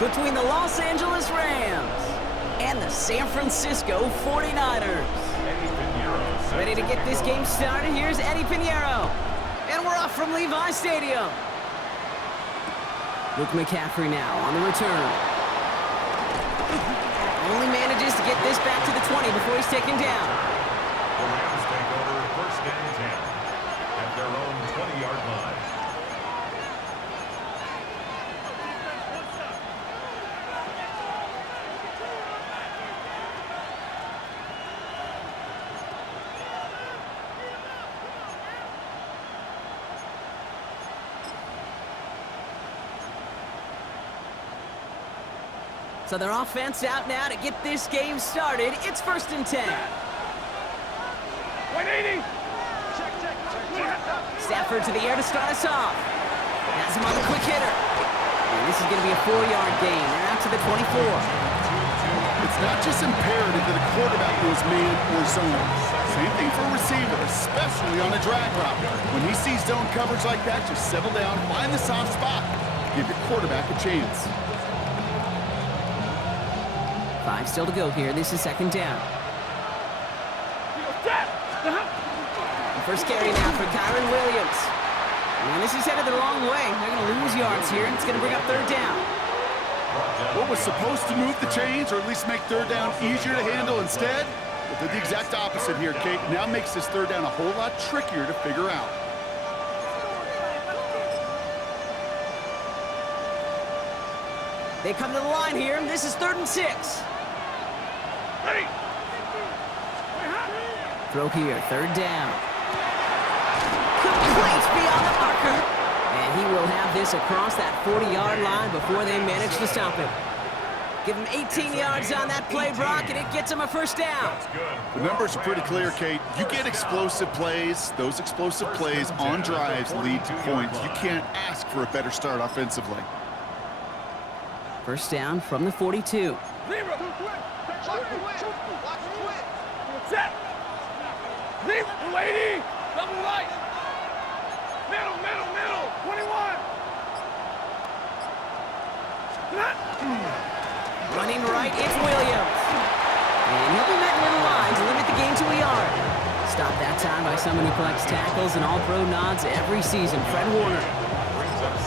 between the Los Angeles Rams and the San Francisco 49ers. Ready to get this game started? Here's Eddie Pinheiro. And we're off from Levi Stadium. Luke McCaffrey now on the return. Only manages to get this back to the 20 before he's taken down. The Rams take over first and 10 at their own 20-yard line. So their offense out now to get this game started. It's first and 10. 180. Stafford to the air to start us off. Has him on the quick hitter. And this is going to be a 4-yard gain. They're out to the 24. It's not just imperative that a quarterback goes man or zone. Same thing for a receiver, especially on a drag route. When he sees zone coverage like that, just settle down, find the soft spot. Give your quarterback a chance. 5 still to go here. This is second down. The first carry now for Kyron Williams. And this is headed the wrong way. They're going to lose yards here, and it's going to bring up third down. What was supposed to move the chains, or at least make third down easier to handle instead? Well, did the exact opposite here, Kate. Now makes this third down a whole lot trickier to figure out. They come to the line here, and this is 3rd and 6. Ready. Throw here, third down. Complete beyond the marker. And he will have this across that 40-yard line before they manage to stop him. Give him 18 yards on that play, Brock, and it gets him a first down. The numbers are pretty clear, Kate. You get explosive plays. Those explosive plays on drives lead to points. You can't ask for a better start offensively. First down from the 42. Set. Leave. Lady. Double right. Middle. 21. Running right, it's Williams. And he'll be met near the line to limit the game to a yard. Stopped that time by someone who collects tackles and all-pro nods every season, Fred Warner.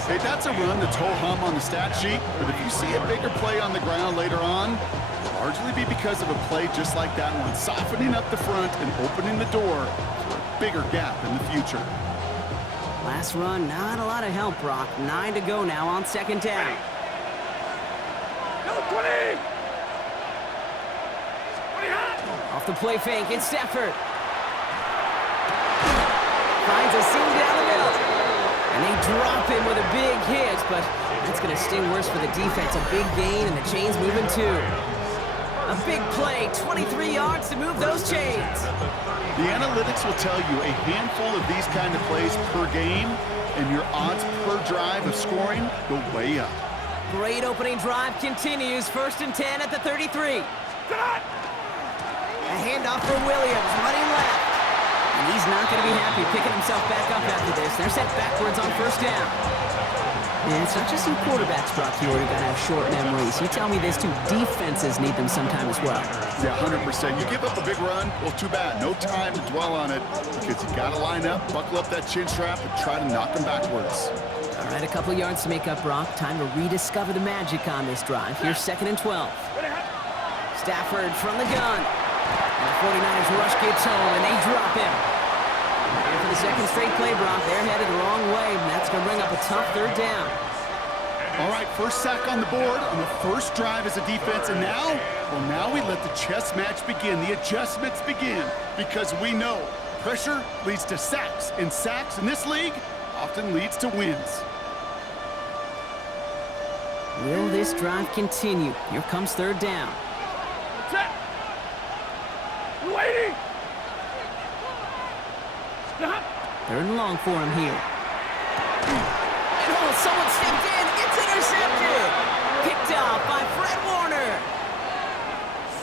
Hey, that's a run that's ho-hum on the stat sheet, but if you see a bigger play on the ground later on, it'll largely be because of a play just like that one, softening up the front and opening the door for a bigger gap in the future. Last run, not a lot of help, Brock. 9 to go now on second down. 20. Off the play fake, it's Stafford. Finds a seam down the middle. And they drop him with a big hit, but that's going to sting worse for the defense. A big gain, and the chains moving too. A big play, 23 yards to move those chains. The analytics will tell you a handful of these kind of plays per game, and your odds per drive of scoring go way up. Great opening drive continues. First and 10 at the 33. A handoff for Williams, running left. And he's not going to be happy picking himself back up after this. They're set backwards on first down. And it's not just some quarterbacks, Brock, here, who got to have short memories. You tell me this too, defenses need them sometime as well. Yeah, 100%. You give up a big run, well, too bad. No time to dwell on it because you got to line up, buckle up that chin strap, and try to knock them backwards. All right, a couple yards to make up, Brock. Time to rediscover the magic on this drive. Here's 2nd and 12. Stafford from the gun. And the 49ers rush gets home, and they drop him. And for the second straight play, Brock, they're headed the wrong way, and that's going to bring up a tough third down. All right, first sack on the board on the first drive as a defense, and now, well, now we let the chess match begin, the adjustments begin, because we know pressure leads to sacks, and sacks in this league often leads to wins. Will this drive continue? Here comes third down. Set. Waiting. Stop. 3rd and long for him here. And oh, someone stepped in. It's intercepted. Picked off by Fred Warner.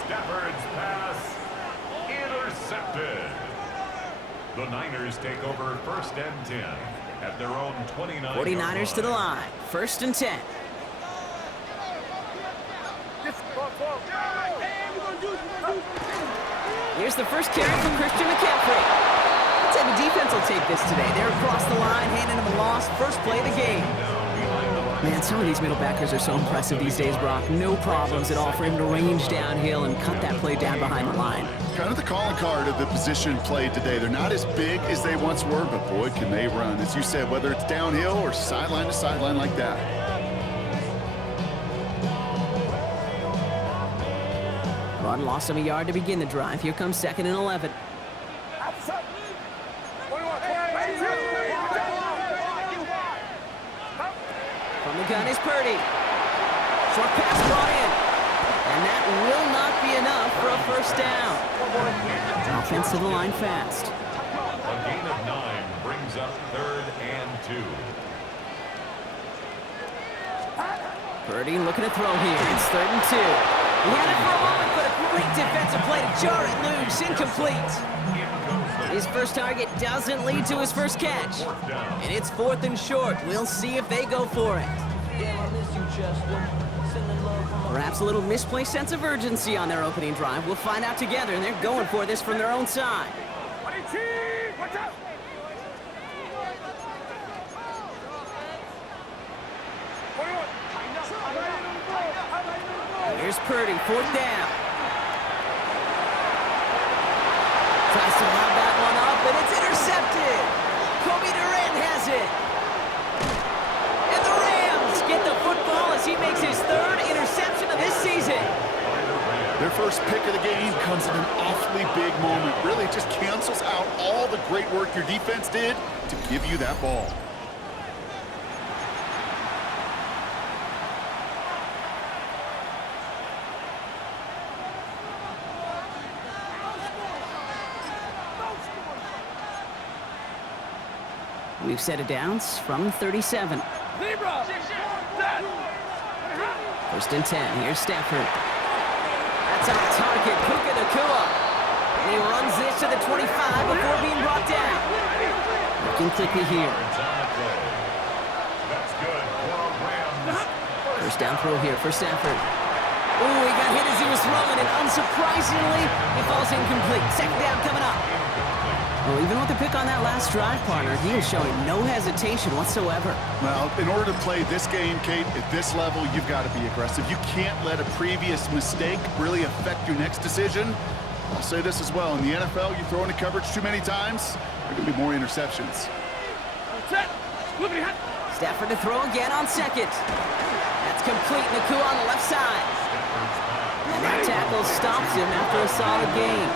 Stafford's pass intercepted. The Niners take over first and 10 at their own 29. 49ers to the line. First and 10. Here's the first carry from Christian McCaffrey. Let's say the defense will take this today. They're across the line, handing him a loss. First play of the game. Man, some of these middle backers are so impressive these days, Brock. No problems at all for him to range downhill and cut that play down behind the line. Kind of the calling card of the position played today. They're not as big as they once were, but boy, can they run. As you said, whether it's downhill or sideline to sideline like that. Run lost him a yard to begin the drive. Here comes 2nd and 11. From the gun is Purdy. Short pass brought in. And that will not be enough for a first down. Offense to the line fast. A gain of 9 brings up 3rd and 2. Purdy looking to throw here. It's 3rd and 2. He had it for a moment, but a great defensive play to jar it loose. Incomplete. His first target doesn't lead to his first catch. And it's 4th and short. We'll see if they go for it. Perhaps a little misplaced sense of urgency on their opening drive. We'll find out together, and they're going for this from their own side. Here's Purdy, 4th down. Tries to lob that one up, and it's intercepted. Kobe Durant has it. And the Rams get the football as he makes his 3rd interception of this season. Their first pick of the game comes at an awfully big moment. Really just cancels out all the great work your defense did to give you that ball. We've set it downs from 37. 1st and 10. Here's Stafford. That's on target. Puka Nacua. And he runs this to the 25 before being brought down. Looking quickly here. That's good for Rams. First down throw here for Stafford. Ooh, he got hit as he was throwing, and unsurprisingly, he falls incomplete. 2nd down coming up. Well, even with the pick on that last drive, partner, he is showing no hesitation whatsoever. Well, in order to play this game, Kate, at this level, you've got to be aggressive. You can't let a previous mistake really affect your next decision. I'll say this as well. In the NFL, you throw into coverage too many times, there can be more interceptions. Stafford to throw again on 2nd. That's complete. Nacua on the left side. And that tackle stops him after a solid gain.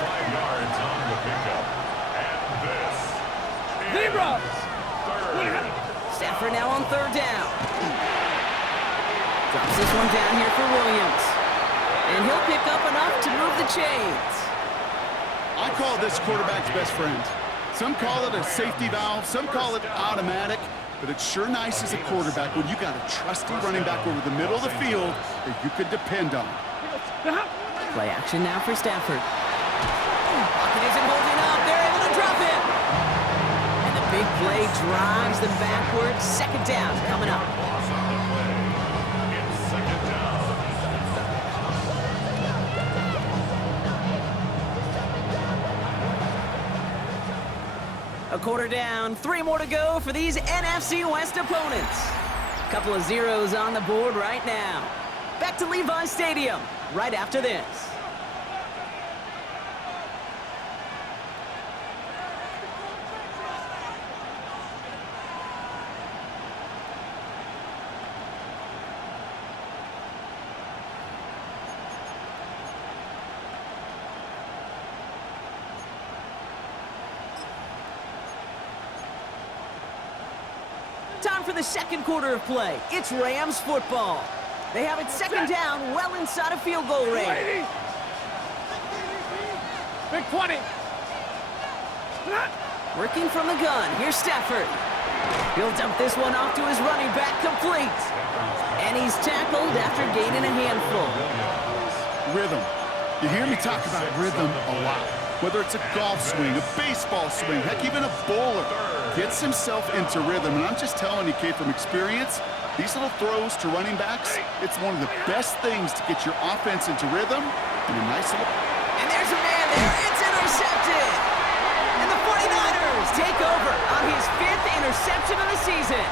5 yards on the pickup. And this is 3rd. Stafford now on 3rd down. Drops this one down here for Williams. And he'll pick up enough to move the chains. I call this quarterback's best friend. Some call it a safety valve, some call it automatic, but it's sure nice as a quarterback when you got a trusty running back over the middle of the field that you could depend on. Play action now for Stafford. Pocket isn't holding up. They're able to drop it. And the big play drives them backwards. 2nd down coming up. Loss on the play. It's 2nd down. A quarter down, 3 more to go for these NFC West opponents. Couple of zeros on the board right now. Back to Levi Stadium right after this. Time for the 2nd quarter of play. It's Rams football. They have it 2nd down, well inside of field goal range. Big 20. Working from the gun. Here's Stafford. He'll dump this one off to his running back, complete. And he's tackled after gaining a handful. Rhythm. You hear me talk about rhythm a lot. Whether it's a golf swing, a baseball swing, heck, even a bowler gets himself into rhythm. And I'm just telling you, Kate, from experience, These little throws to running backs, it's one of the best things to get your offense into rhythm and a nice little... And there's a man there. It's intercepted. And the 49ers take over on his 5th interception of the season.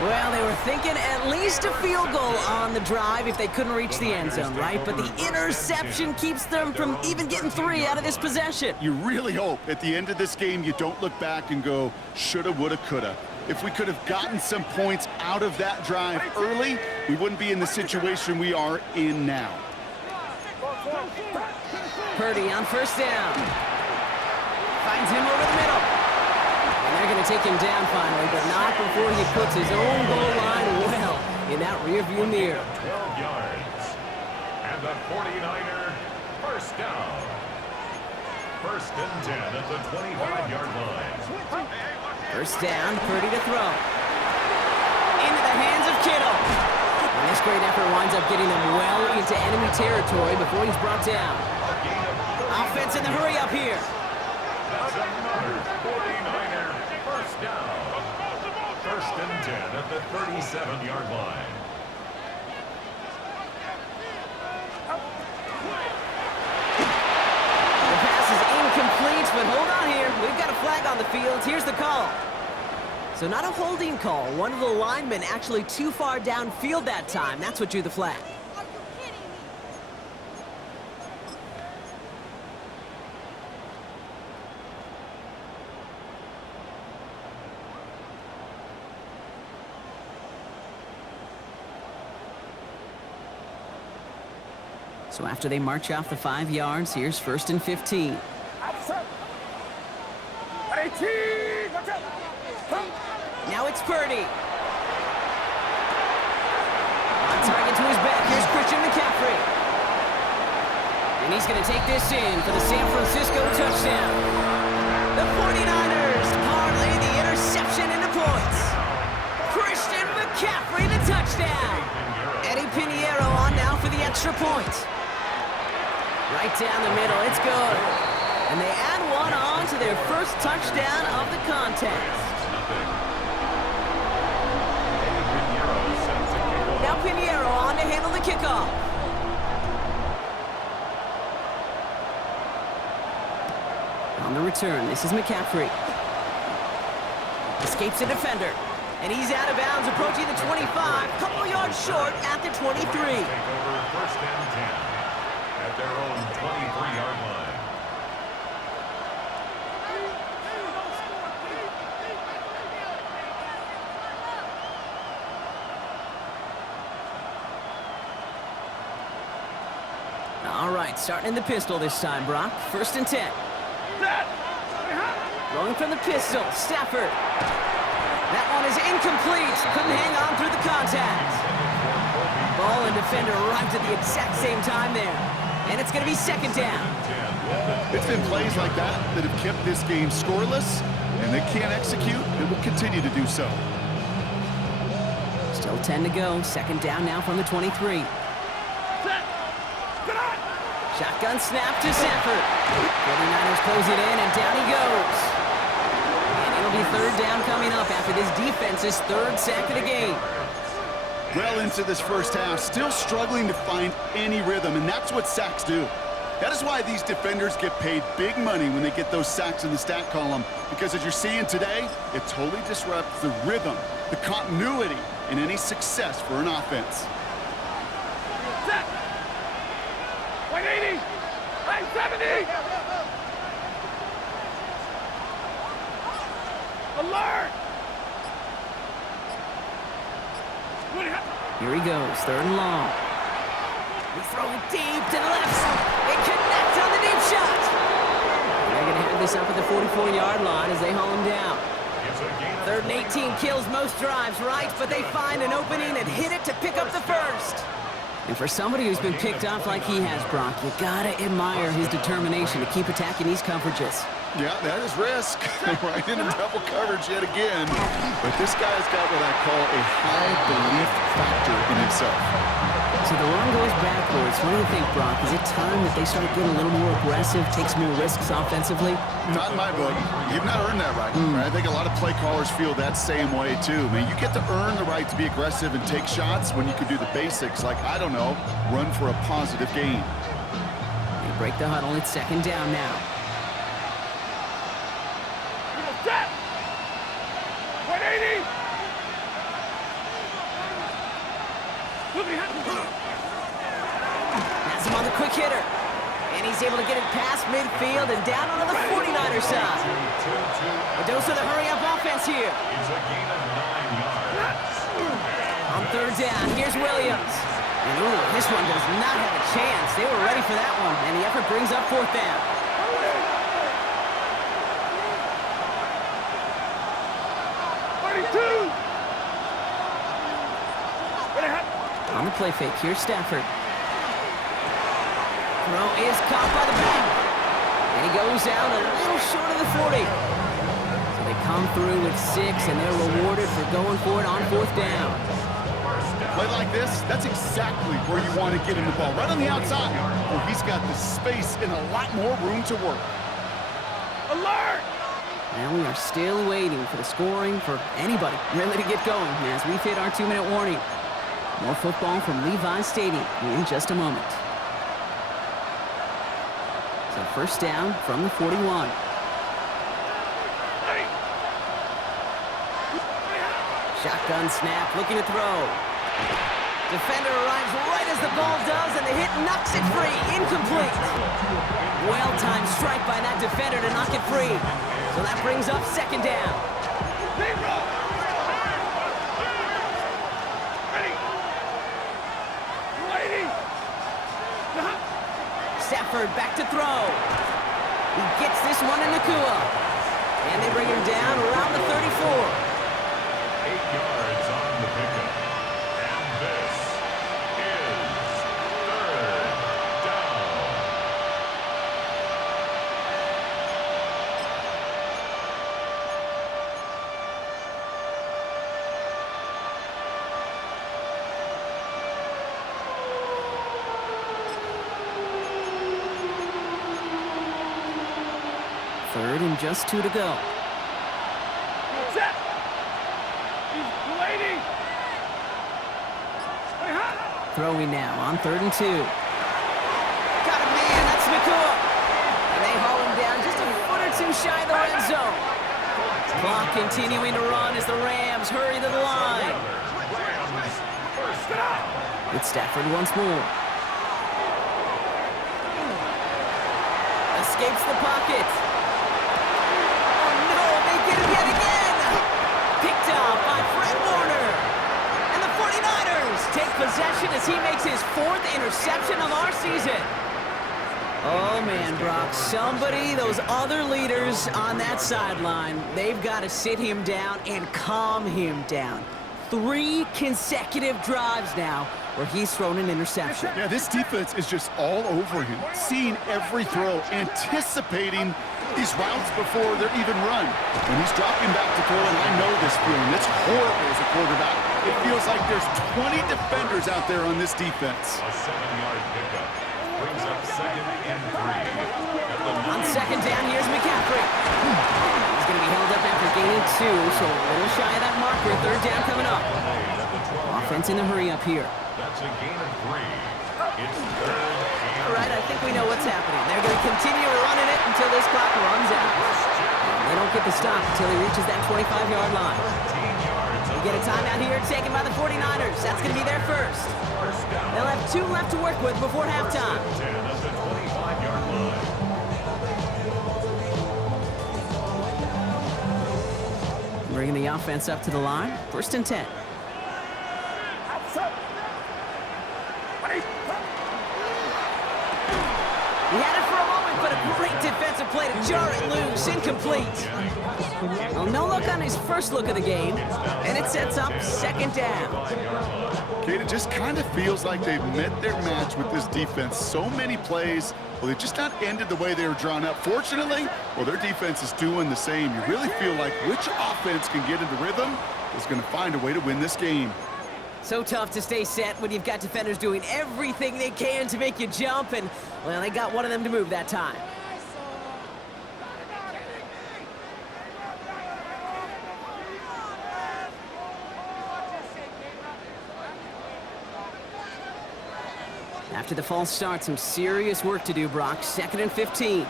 Well, they were thinking at least a field goal on the drive if they couldn't reach the end zone, right? But the interception keeps them from even getting 3 out of this possession. You really hope at the end of this game you don't look back and go, shoulda, woulda, coulda. If we could have gotten some points out of that drive early, we wouldn't be in the situation we are in now. Purdy on first down. Finds him over the middle. And they're going to take him down finally, but not before he puts his own goal line well in that rearview mirror. 12 yards. And the 49er first down. First and 10 at the 25-yard line. First down, Purdy to throw. Into the hands of Kittle. And this great effort winds up getting them well into enemy territory before he's brought down. Offense in the hurry up here. That's another 49er first down. First and 10 at the 37-yard line. The pass is incomplete, but hold on here. We've got a flag on the field. Here's the call. So not a holding call. One of the linemen actually too far downfield that time. That's what drew the flag. So after they march off the 5 yards, here's first and 15. Now it's Purdy. On target to his back, here's Christian McCaffrey. And he's going to take this in for the San Francisco touchdown. The 49ers parlay the interception into points. Christian McCaffrey, the touchdown. Eddie Pinheiro on now for the extra point. Right down the middle, it's good. And they add one on to their first touchdown of the contest. Now Pinheiro on to handle the kickoff. On the return, this is McCaffrey. Escapes a defender. And he's out of bounds, approaching the 25, couple yards short at the 23. Take over first and 10 at their own 23-yard line. All right, starting in the pistol this time, Brock. First and 10. Going from the pistol, Stafford. That one is incomplete. Couldn't hang on through the contact. Ball and defender arrived at the exact same time there. And it's going to be second down. It's been plays like that that have kept this game scoreless, and they can't execute. It will continue to do so. Still 10 to go. Second down now from the 23. Shotgun snap to Stafford. 49ers close it in, and down he goes. And it'll be third down coming up after this defense's third sack of the game. Well into this first half, still struggling to find any rhythm, and that's what sacks do. That is why these defenders get paid big money when they get those sacks in the stat column, because as you're seeing today, it totally disrupts the rhythm, the continuity, and any success for an offense. 180! 970! Alert! Here he goes, third and long. He's throwing deep to the left. They connect on the deep shot. They're going to have this up at the 44-yard line as they haul him down. Third and 18 kills most drives, right? But they find an opening and hit it to pick up the first. And for somebody who's been picked off like he has, Brock, you gotta admire his determination to keep attacking these coverages. Yeah, that is risk. Right into double coverage yet again. But this guy's got what I call a high belief factor in himself. So So the run goes backwards. What do you think, Brock? Is it time that they start getting a little more aggressive, take some more risks offensively? Not in my book. You've not earned that right. I think a lot of play callers feel that same way, too. I mean, you get to earn the right to be aggressive and take shots when you can do the basics, like, I don't know, run for a positive gain. They break the huddle. It's second down now. Set! 180! Has him on the quick hitter. And he's able to get it past midfield and down onto the 49er side. A dose of the hurry-up offense here. It's a gain of 9 yards. On third down, here's Williams. And ooh, this one does not have a chance. They were ready for that one, and the effort brings up fourth down. On the play fake, here's Stafford. Throw is caught by the back. And he goes out a little short of the 40. So they come through with 6, and they're rewarded for going for it on fourth down. Play like this, that's exactly where you want to get him the ball, right on the outside, where he's got the space and a lot more room to work. Alert! And we are still waiting for the scoring for anybody really to get going as we've hit our 2-minute warning. More football from Levi Stadium in just a moment. So first down from the 41. Shotgun snap, looking to throw. Defender arrives right as the ball does, and the hit knocks it free. Incomplete. Well-timed strike by that defender to knock it free. So that brings up second down. Stafford back to throw. He gets this one in Nakua. And they bring him down around the 34. 8 yards on the pickup. And this is third down. Third and just 2 to go. Set! Waiting! Throwing now on 3rd and 2. Got a man, that's Nakua. And they haul him down just a foot or two shy of the red zone. Clock continuing to run as the Rams hurry to the line. It's Stafford once more. Escapes the pocket. Oh no, they get him yet again. Picked up by Fred Warner. And the 49ers take possession as he makes his 4th interception of our season. Oh man, Brock, somebody, those other leaders on that sideline, they've got to sit him down and calm him down. 3 consecutive drives now where he's thrown an interception. Yeah, this defense is just all over him, seeing every throw, anticipating these routes before they're even run. When he's dropping back to throw, and I know this feeling, it's horrible as a quarterback. It feels like there's 20 defenders out there on this defense. A 7-yard pickup brings up 2nd and 3. On second down, here's McCaffrey. He's going to be held up after gaining 2, so a little shy of that marker. Third down coming up. Offense in the hurry up here. That's a gain of 3. It's 3rd and All right, I think we know what's happening. They're going to continue running it until this clock runs out. And they don't get the stop until he reaches that 25-yard line. We get a timeout here taken by the 49ers. That's going to be their first. They'll have 2 left to work with before halftime. 10 at the 25-yard line. Bringing the offense up to the line. 1st and 10. He had it for a moment, but a great defensive play to jar it loose. Incomplete. Well, no look on his first look of the game, and it sets up second down. Kate, it just kind of feels like they've met their match with this defense. So many plays, well, they've just not ended the way they were drawn up. Fortunately, well, their defense is doing the same. You really feel like which offense can get into rhythm is going to find a way to win this game. So tough to stay set when you've got defenders doing everything they can to make you jump, and, well, they got one of them to move that time. After the false start, some serious work to do, Brock. 2nd and 15.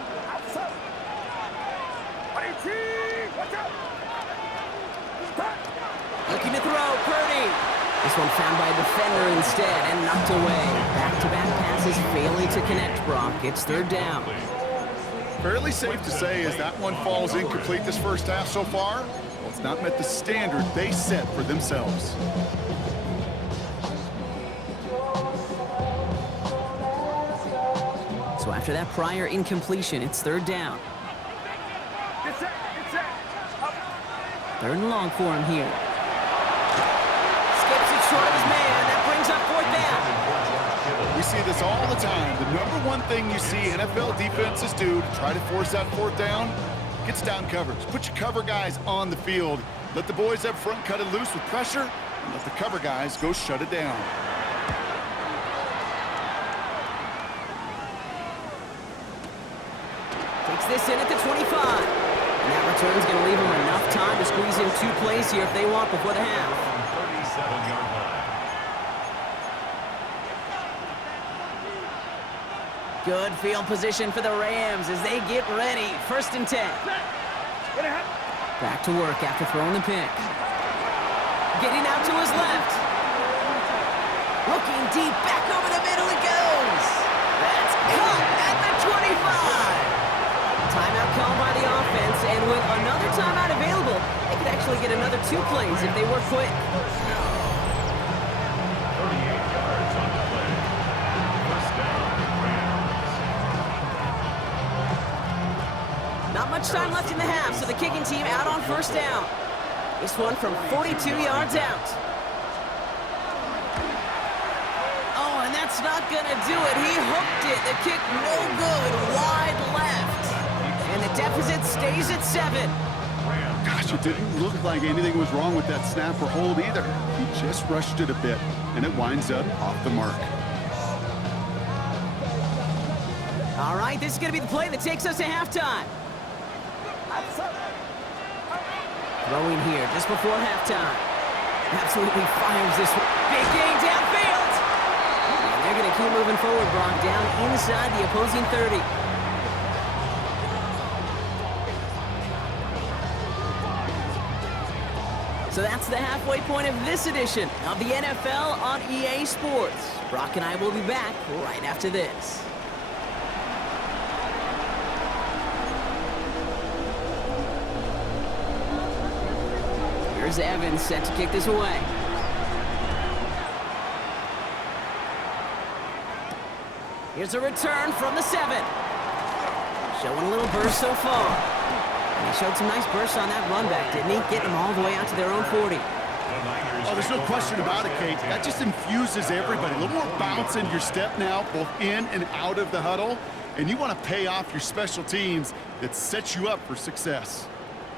Looking to throw, Purdy. This one found by a defender instead and knocked away. Back-to-back passes failing to connect, Brock. It's 3rd down. Fairly safe to say as that one falls incomplete this first half so far, well, it's not met the standard they set for themselves. So after that prior incompletion, it's 3rd down. 3rd and long for him here. Skips it short of his man. That brings up 4th down. We see this all the time. The number one thing you see NFL defenses do to try to force that 4th down, gets down coverage. Put your cover guys on the field. Let the boys up front cut it loose with pressure, and let the cover guys go shut it down. Takes this in at the 25. And that return's going to leave them enough time to squeeze in 2 plays here if they want before the half. 37-yard line. Good field position for the Rams as they get ready. 1st and 10. Back to work after throwing the pick. Getting out to his left. Looking deep, back over the middle it goes. That's caught at the 25. Timeout called by the offense, and with another timeout available, they could actually get another 2 plays if they work quick. 38 yards on the play. 1st down, Rams. Not much time left in the half, so the kicking team out on 1st down. This one from 42 yards out. Oh, and that's not going to do it. He hooked it. The kick no good, wide left. And the deficit stays at 7. Gosh, it didn't look like anything was wrong with that snap or hold either. He just rushed it a bit, and it winds up off the mark. All right, this is going to be the play that takes us to halftime. Throwing here just before halftime. Absolutely fires this one. Big gain downfield. And they're going to keep moving forward, Brock, down inside the opposing 30. So that's the halfway point of this edition of the NFL on EA Sports. Brock and I will be back right after this. Here's Evans set to kick this away. Here's a return from the 7. Showing a little burst so far. And he showed some nice bursts on that run back, didn't he? Getting them all the way out to their own 40. Oh, there's no question about it, Kate. That just infuses everybody. A little more bounce in your step now, both in and out of the huddle. And you want to pay off your special teams that sets you up for success.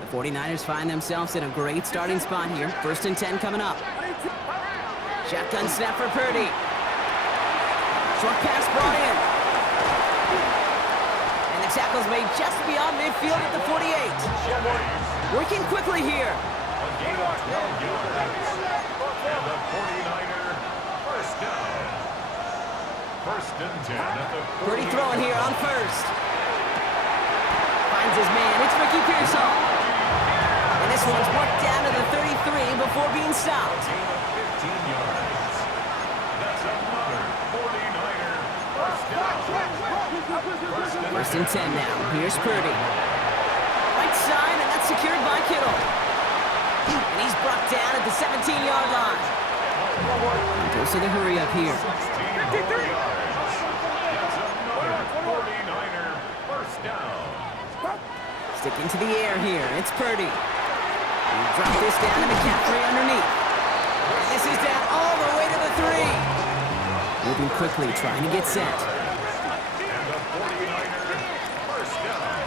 The 49ers find themselves in a great starting spot here. 1st and 10 coming up. Shotgun snap for Purdy. Short pass brought in. And the tackle's made just beyond midfield at the 48. Working quickly here. A gain of 12 yards. And the 49er 1st down. 1st and 10 at the 49. Purdy throwing here on 1st. Finds his man. It's Ricky Pearsall. And this one's worked down to the 33 before being stopped. Gain of 15 yards. That's another 49er 1st down. 1st and 10 now. Here's Purdy. Right side, and that's secured by Kittle. And he's brought down at the 17-yard line. Goes to the hurry up here. 16 yards. That's another 49er 1st down. Sticking to the air here. It's Purdy. He dropped this down to McCaffrey underneath. And this is down all the way to the 3. Moving quickly, trying to get set. And the 49er 1st down.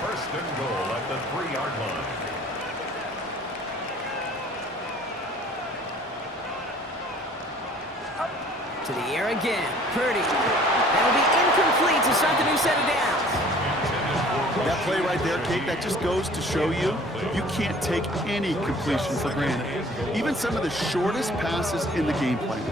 1st and goal at the 3-yard line. To the air again. Purdy. That'll be incomplete to start the new set of downs. That play right there, Kate, that just goes to show you, you can't take any completion for granted. Even some of the shortest passes in the game plan.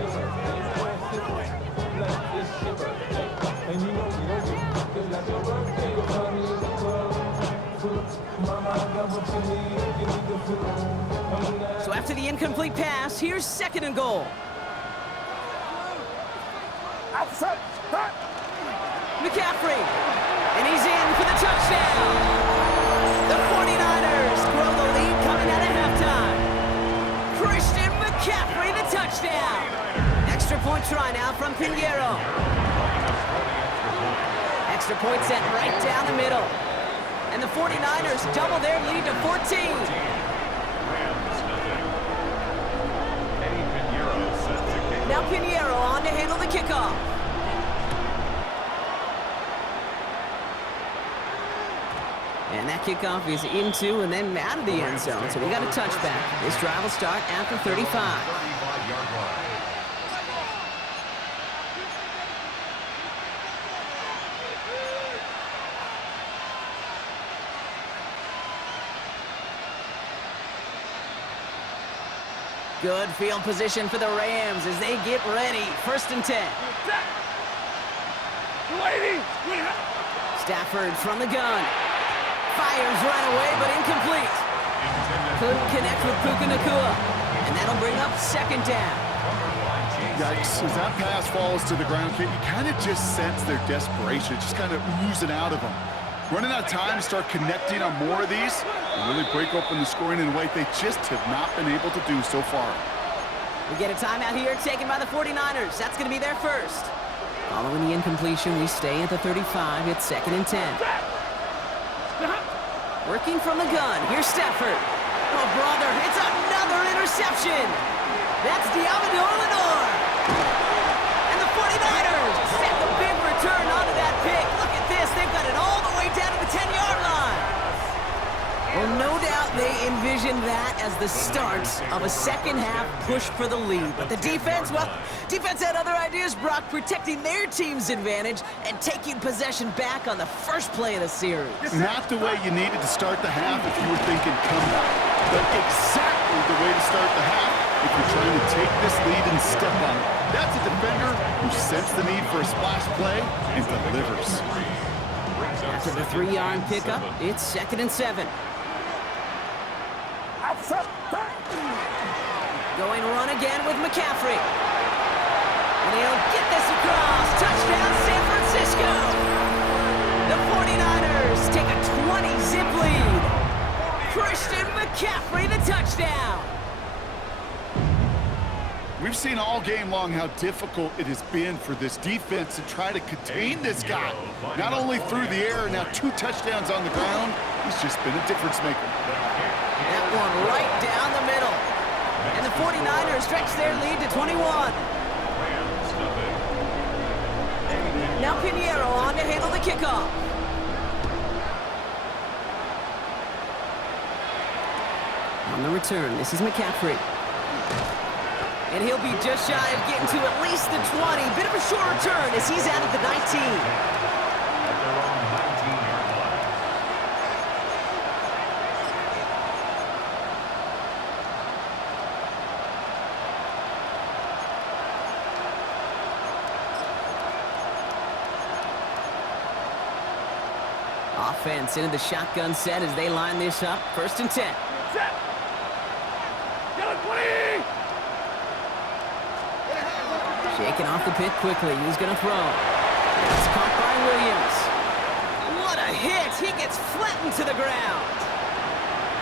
So after the incomplete pass, here's 2nd and goal. Outside. McCaffrey. And he's in for the touchdown. The 49ers grow the lead coming out of halftime. Christian McCaffrey, the touchdown. Extra point try now from Pinheiro. Extra point set right down the middle. And the 49ers double their lead to 14. Now Pinheiro on to handle the kickoff. And that kickoff is into and then out of the end zone. So we got a touchback. This drive will start at the 35. Good field position for the Rams as they get ready. 1st and 10. Stafford from the gun. Fires right away, but incomplete. Couldn't connect with Puka Nacua. And that'll bring up 2nd down. Yikes, as that pass falls to the ground, Kate, you kind of just sense their desperation, just kind of oozing out of them. Running out of time to start connecting on more of these and really break open the scoring in a way they just have not been able to do so far. We get a timeout here taken by the 49ers. That's going to be their first. Following the incompletion, we stay at the 35. It's 2nd and 10. Working from the gun. Here's Stafford. Oh, brother, it's another interception. That's Diamondor Lenore. And the 49ers set the big return onto that pick. Look at this. They've got it all the way down to the 10-yard line. Well, no doubt they envisioned that as the start of a second-half push for the lead. But the defense, well, defense had other ideas, Brock, protecting their team's advantage and taking possession back on the first play of the series. Not the way you needed to start the half if you were thinking comeback, but exactly the way to start the half if you're trying to take this lead and step on it. That's a defender who sensed the need for a splash play and delivers. After the 3-yard pickup, it's 2nd and 7. Going run again with McCaffrey. And he'll get this across. Touchdown, San Francisco. The 49ers take a 20-zip lead. Christian McCaffrey, the touchdown. We've seen all game long how difficult it has been for this defense to try to contain this guy. Not only through the air, now 2 touchdowns on the ground. He's just been a difference maker. That one right down the middle. And the 49ers stretch their lead to 21. Now Pinheiro on to handle the kickoff. On the return, this is McCaffrey. And he'll be just shy of getting to at least the 20. Bit of a short return as he's out at the 19. Offense into the shotgun set as they line this up. 1st and 10. Set. Yellow 20. Shaking off the pit quickly. He's going to throw. It's caught by Williams. What a hit. He gets flattened to the ground.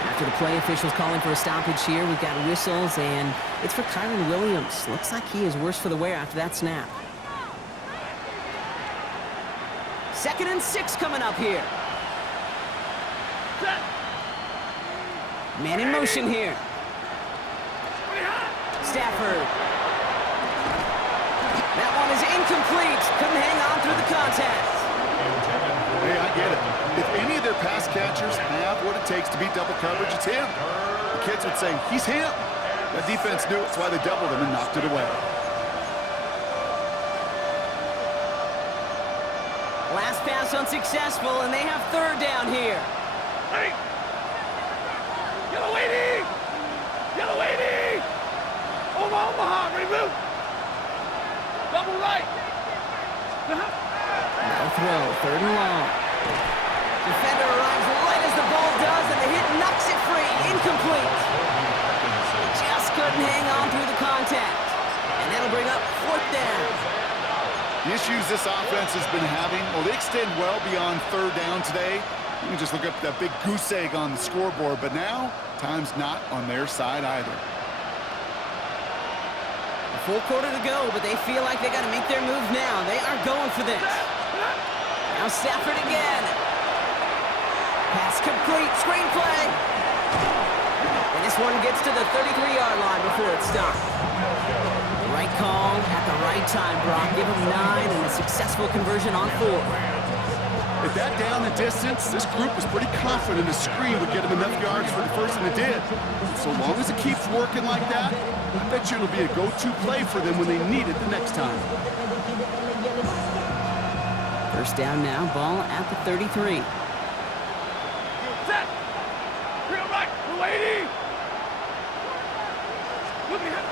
After the play, officials calling for a stoppage here. We've got whistles, and it's for Kyron Williams. Looks like he is worse for the wear after that snap. 2nd and 6 coming up here. Man in motion here. Stafford. That one is incomplete. Couldn't hang on through the contact. Hey, I get it. If any of their pass catchers have what it takes to beat double coverage, it's him. The kids would say, he's him. The defense knew it, that's why they doubled him and knocked it away. pass unsuccessful, and they have third down here. Ready. Yellow 80. Yellow 80. Omaha. Ready, move. Double right. No throw, third and long. Defender arrives right as the ball does, and the hit knocks it free. Incomplete. Just couldn't hang on through the contact. And that'll bring up fourth down. The issues this offense has been having, well, they extend well beyond third down today. You can just look up that big goose egg on the scoreboard, but now, time's not on their side either. A full quarter to go, but they feel like they got to make their move now. They are going for this. Now Stafford again. Pass complete, screenplay. And this one gets to the 33-yard line before it's stopped. The right call at the right time, Brock. Give them 9 and a successful conversion on 4. With that down the distance, this group was pretty confident a screen would get them enough yards for the first, and it did. So long as it keeps working like that, I bet you it'll be a go-to play for them when they need it the next time. First down now, ball at the 33. Set. Real right. 280. Look ahead.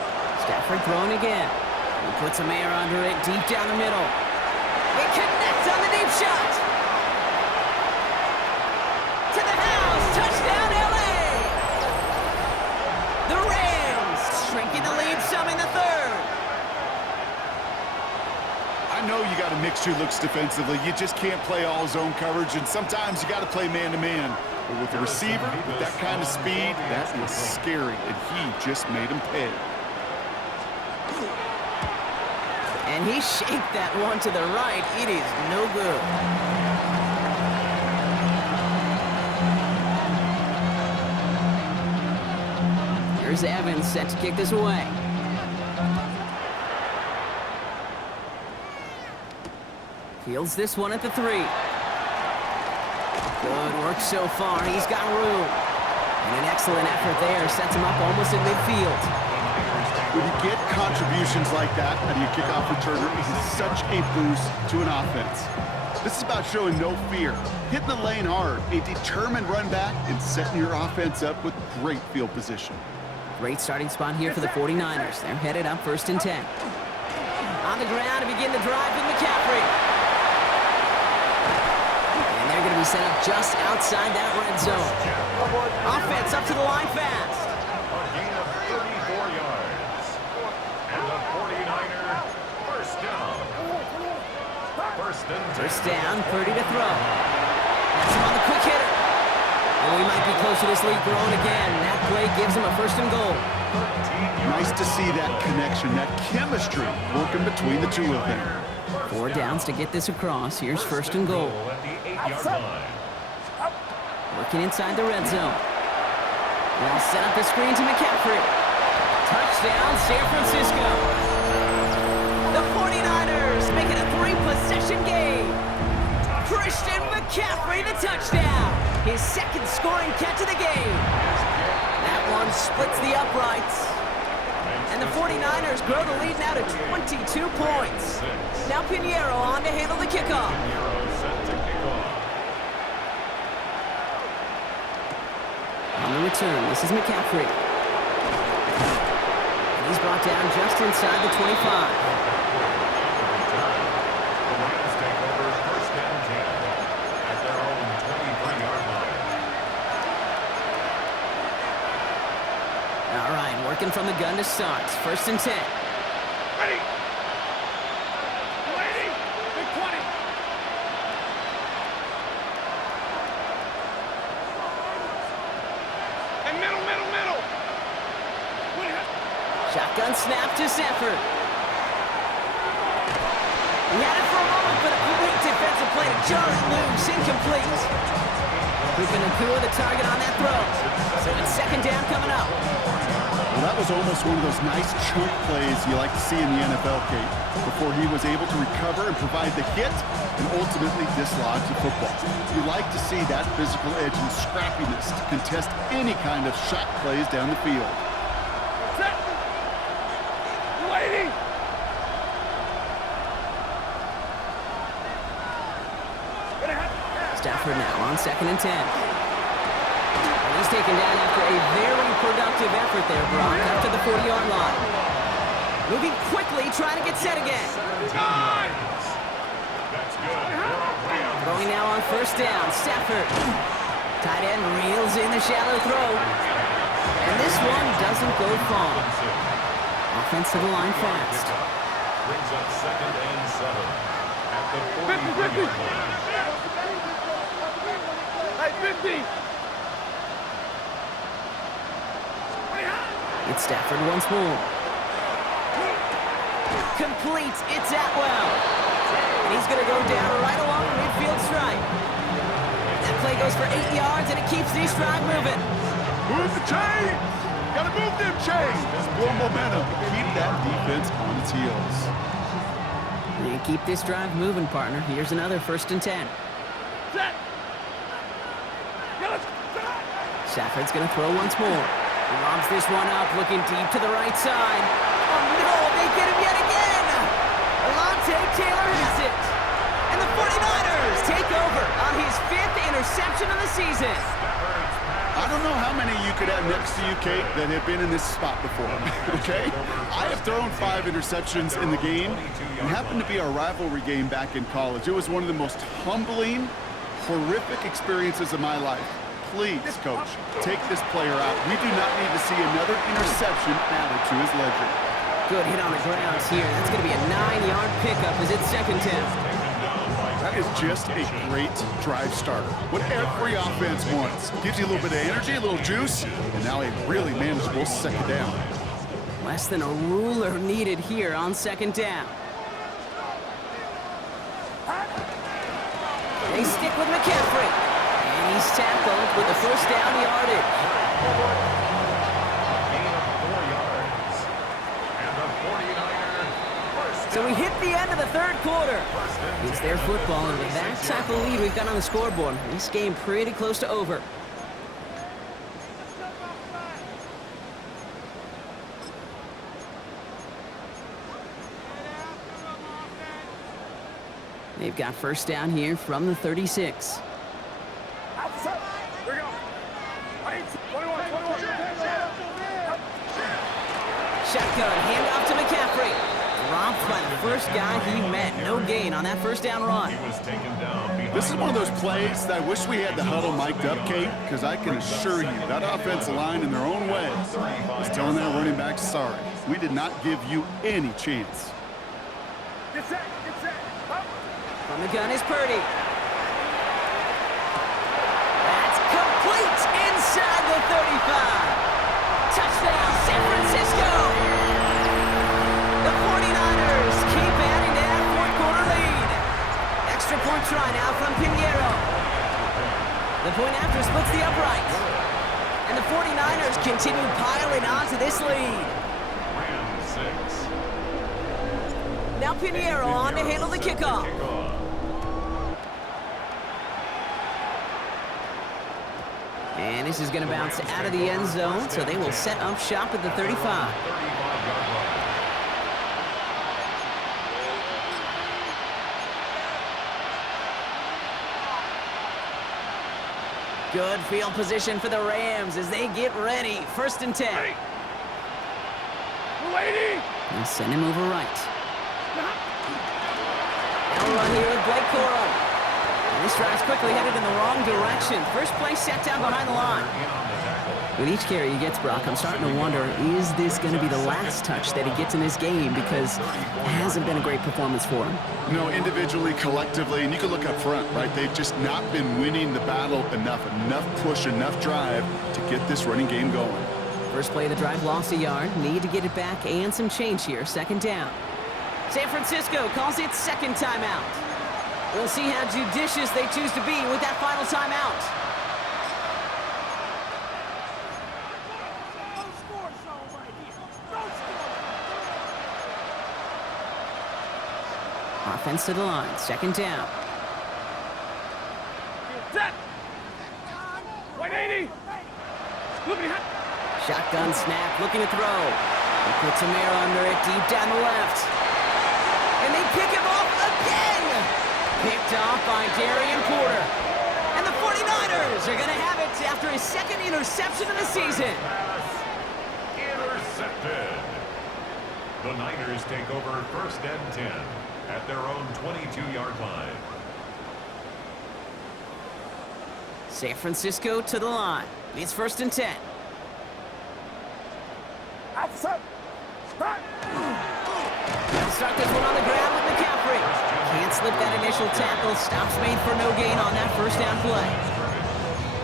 Stafford throwing again. He puts some air under it, deep down the middle. It connects on the deep shot. To the house. Touchdown, LA. The Rams shrinking the lead some in the third. I know you got to mix your looks defensively. You just can't play all zone coverage, and sometimes you got to play man-to-man. But with a receiver, with that kind of speed, that is scary, and he just made him pay. And he shaped that one to the right. It is no good. Here's Evans set to kick this away. Fields this one at the 3. Good work so far. He's got room. And an excellent effort there. Sets him up almost at midfield. When you get contributions like that out of your kickoff returner, it is such a boost to an offense. This is about showing no fear, hitting the lane hard, a determined run back, and setting your offense up with great field position. Great starting spot here for the 49ers. They're headed up first and 10. On the ground to begin the drive with McCaffrey. And they're going to be set up just outside that red zone. Offense up to the line fast. A gain of 34 yards. And the 49er first down. First and 10. First down, Purdy to throw. That's him on the quick hitter. Oh, he might be close to this lead growing again. That play gives him a first and goal. Nice to see that connection, that chemistry working between the two of them. 4 downs to get this across. Here's first and goal. At the 8-yard line. Working inside the red zone. Now set up the screen to McCaffrey. Touchdown, San Francisco. The 49ers make it a 3-possession game. Christian McCaffrey to touchdown. His second scoring catch of the game. That one splits the uprights. And the 49ers grow the lead now to 22 points. Now Pinheiro on to handle the kickoff. On the return, this is McCaffrey. And he's brought down just inside the 25. All right, working from the gun to start. First and 10. Ready. 280. Big 20. And middle. Shotgun snap to Stafford. He had it for a moment, but a great defensive play to jar it loose. Incomplete. Puka Nacua the target on that throw. So it's second down coming up. Well, that was almost one of those nice chunk plays you like to see in the NFL, Kate, before he was able to recover and provide the hit and ultimately dislodge the football. You like to see that physical edge and scrappiness to contest any kind of shot plays down the field. Set. 280. Ready. Stafford now on 2nd and 10. And he's taken down after a very productive effort there, Brock, up to the 40-yard line. Moving quickly, trying to get set again. Throwing now on 1st down, Stafford. Tight end reels in the shallow throw. And this one doesn't go far. Offensive line fast. Brings up 2nd and 7 at the 43-yard line. Hey, 50. It's Stafford once more. Complete. It's Atwell. And he's going to go down right along the midfield stripe. That play goes for 8 yards, and it keeps the drive moving. Move the chains! Gotta move them chains! More momentum. Keep that defense on its heels. And keep this drive moving, partner. Here's another 1st and 10. Set. Stafford's going to throw once more. He lobs this one up, looking deep to the right side. Oh, no, they get him yet again! Alontae Taylor has it. And the 49ers take over on his 5th interception of the season. I don't know how many you could have next to you, Kate, that have been in this spot before, okay? I have thrown 5 interceptions in the game. It happened to be our rivalry game back in college. It was one of the most humbling, horrific experiences of my life. Please, Coach, take this player out. We do not need to see another interception added to his ledger. Good hit on the grounds here. That's going to be a 9-yard pickup as it's 2nd down. That is just a great drive starter. What every offense wants. Gives you a little bit of energy, a little juice, and now a really manageable 2nd down. Less than a ruler needed here on 2nd down. They stick with McCaffrey. And he's tackled with the 1st down yardage. Gain of 4 yards. And the 49er first. So we hit the end of the 3rd quarter. It's their football, and with that type of lead we've got on the scoreboard, this game pretty close to over. They've got 1st down here from the 36. Here we go. 21. Shotgun, handoff to McCaffrey. Dropped by the first guy he met. No gain on that 1st down run. He was taken down behind. This is one of those plays that I wish we had the huddle mic'd up, Kate, because I can assure you that offensive line in their own way is telling that running back, sorry, we did not give you any chance. Get set. Up. From the gun is Purdy. That's complete inside the 35. Touchdown, San Francisco. The 49ers keep adding to that 4th quarter lead. Extra point try now from Pinheiro. The point after splits the upright. And the 49ers continue piling on to this lead. Ram 6. Now Pinheiro on to handle the kickoff. And this is going to bounce out of the end zone, so they will set up shop at the 35. Good field position for the Rams as they get ready. 1st and 10. Lady. They'll send him over right. Now run here with Blake Corum. And this drive's quickly headed in the wrong direction. First play set down behind the line. With each carry he gets, Brock, I'm starting to wonder, is this going to be the last touch that he gets in this game? Because it hasn't been a great performance for him. No, individually, collectively, and you can look up front, right? They've just not been winning the battle enough push, enough drive to get this running game going. First play of the drive lost a yard. Need to get it back and some change here. 2nd down. San Francisco calls it 2nd timeout. We'll see how judicious they choose to be with that final timeout. Offense to the line. 2nd down. Set. 180. Shotgun snap, looking to throw. He puts Amir under it, deep down the left. And they pick him off again! Picked off by Darian Porter. 49ers are going to have it after his second interception of the season. Pass intercepted. The Niners take over 1st and 10 at their own 22-yard line. San Francisco to the line. It's 1st and 10. Outside. Back. They'll start this one on the ground with McCaffrey. Can't slip that initial tackle. Stops made for no gain on that first down play.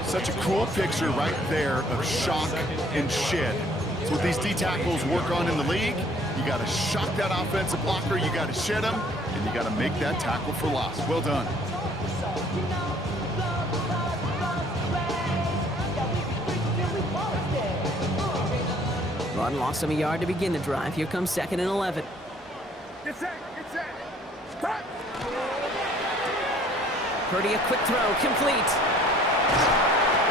Such a cool picture right there of shock and shed. It's what these D tackles work on in the league. You got to shock that offensive blocker, you got to shed him, and you got to make that tackle for loss. Well done. Run lost him a yard to begin the drive. Here comes 2nd and 11. Get set. Get set. Back. Purdy, a quick throw, complete.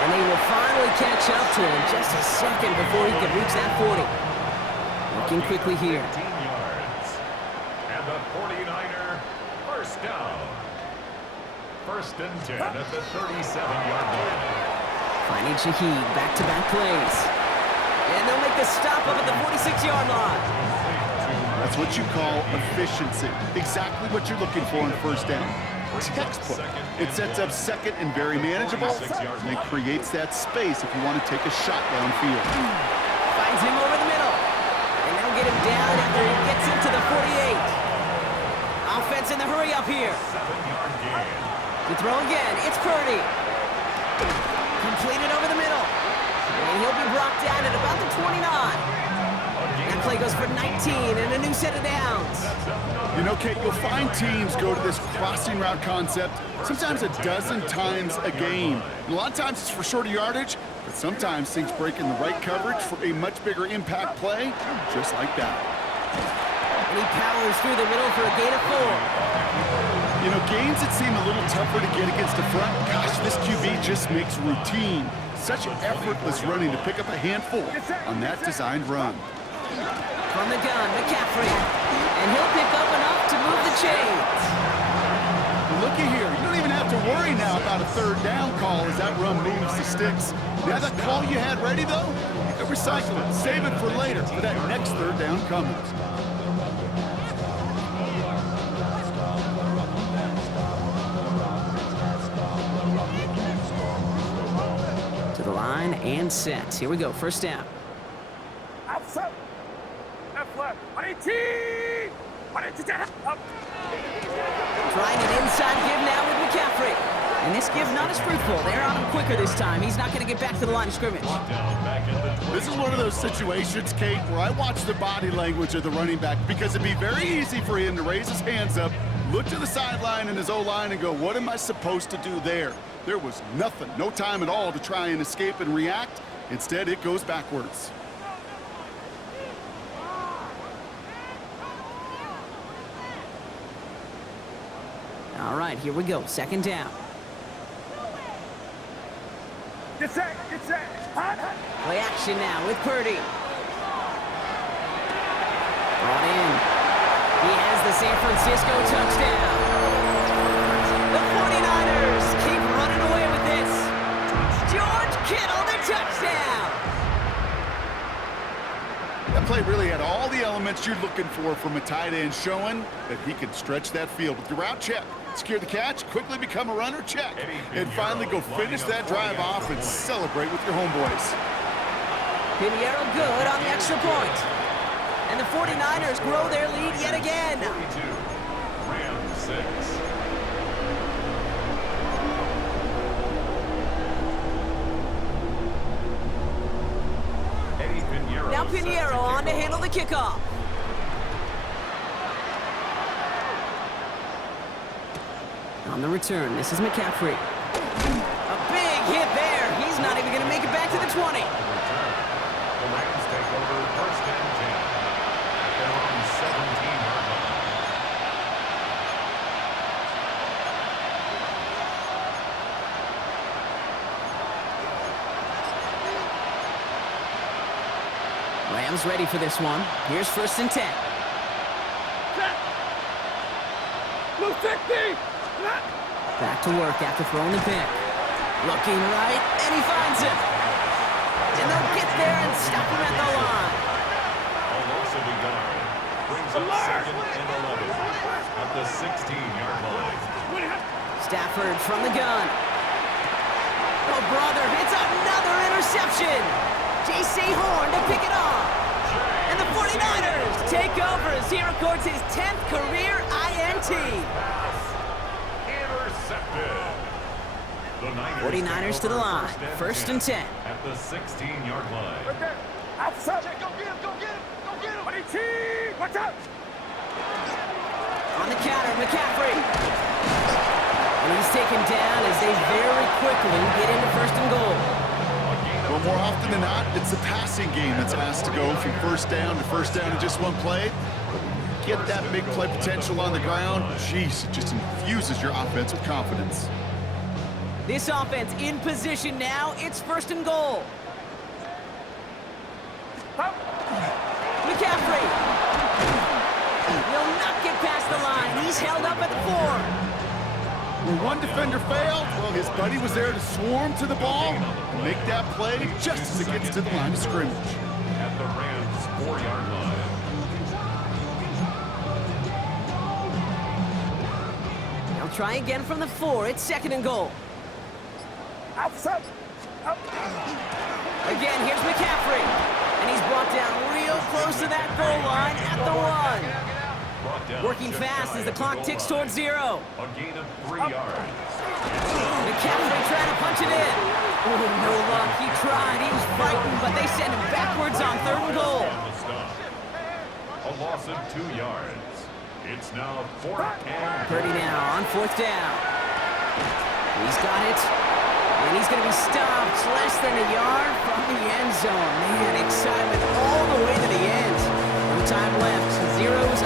And they will finally catch up to him just a second before he could reach that 40. Looking quickly here. 15 yards. And the 49er first down. 1st and 10 at the 37-yard line. Finding Shaheed, back-to-back plays. And they'll make the stop up at the 46-yard line. That's what you call efficiency. Exactly what you're looking for in 1st down. Textbook. It sets up 2nd and very manageable, and it creates that space if you want to take a shot downfield. Finds him over the middle. And they'll get him down after he gets into the 48. Offense in the hurry up here. 7-yard gain. To throw again, it's Purdy. Completed over the middle. And he'll be brought down at about the 29. That play goes for 19 and a new set of downs. You know, Kate, you'll find teams go to this crossing route concept sometimes a dozen times a game. And a lot of times it's for shorter yardage, but sometimes things break in the right coverage for a much bigger impact play, just like that. And he powers through the middle for a gain of 4. You know, games that seem a little tougher to get against the front, gosh, this QB just makes routine. Such effortless running to pick up a handful on that designed run. From the gun, McCaffrey. And he'll pick up enough to move the chains. Looky here, you don't even have to worry now about a 3rd down call as that run moves the sticks. Now that call you had ready, though, you can recycle it, save it for later, for that next 3rd down coming. To the line and set. Here we go, 1st down. Outside. Left left. 18. 180. Up. Trying an inside give now with McCaffrey. And this give not as fruitful. They're on him quicker this time. He's not going to get back to the line of scrimmage. This is one of those situations, Kate, where I watch the body language of the running back because it'd be very easy for him to raise his hands up, look to the sideline in his O-line and go, what am I supposed to do there? There was nothing, no time at all to try and escape and react. Instead, it goes backwards. All right, here we go. 2nd down. Get set. Get set. Hot. Play action now with Purdy. Brought in. He has the San Francisco touchdown. The 49ers keep running away with this. George Kittle, the touchdown. That play really had all the elements you're looking for from a tight end, showing that he can stretch that field with the route check. Secure the catch, quickly become a runner, check. And finally go finish that drive off and celebrate with your homeboys. Pinheiro good on the extra point. And the 49ers grow their lead yet again. 42. Rams 6. Now Pinheiro on to handle the kickoff. On the return, this is McCaffrey. A big hit there. He's not even going to make it back to the 20. The Rams take over 1st and 10 at their own 17-yard line. Rams ready for this one. Here's 1st and 10. Set. Blue 60. Left. Back to work after throwing the pick. Looking right, and he finds him. And they'll get there and stop him at the line. A loss of a yard. Brings up 2nd and 11 at the 16-yard line. Stafford from the gun. Oh, brother, it's another interception. J.C. Horn to pick it off. And the 49ers take over as he records his 10th career INT. Intercepted. The 49ers to the line. 1st and 10. At the 16-yard line. Right there. Outside. Go get him, go get him, go get him. 22. Watch out. On the counter, McCaffrey. And he's taken down as they very quickly get into 1st and goal. Well, more often than not, it's the passing game that's asked to go from first down to first down in just one play. Get that big play potential on the ground, jeez, it just infuses your offense with confidence. This offense in position now. It's 1st and goal. McCaffrey will not get past the line. He's held up at the 4. When one defender failed, well, his buddy was there to swarm to the ball and make that play just as it gets to the line of scrimmage. At the Rams' 4-yard line. They'll try again from the 4. It's 2nd and goal. Outside. Up. Again, here's McCaffrey. And he's brought down real close to that goal line at the 1. Working fast as the clock ticks towards 0. A gain of 3 yards. McCaffrey trying to punch it in. Oh, no luck. He tried. He was fighting, but they send him backwards on 3rd and goal. A loss of 2 yards. It's now 4th and Purdy now on 4th down. He's got it. And he's going to be stopped less than a yard from the end zone. Man, excitement all the way to the end. No time left. Zeros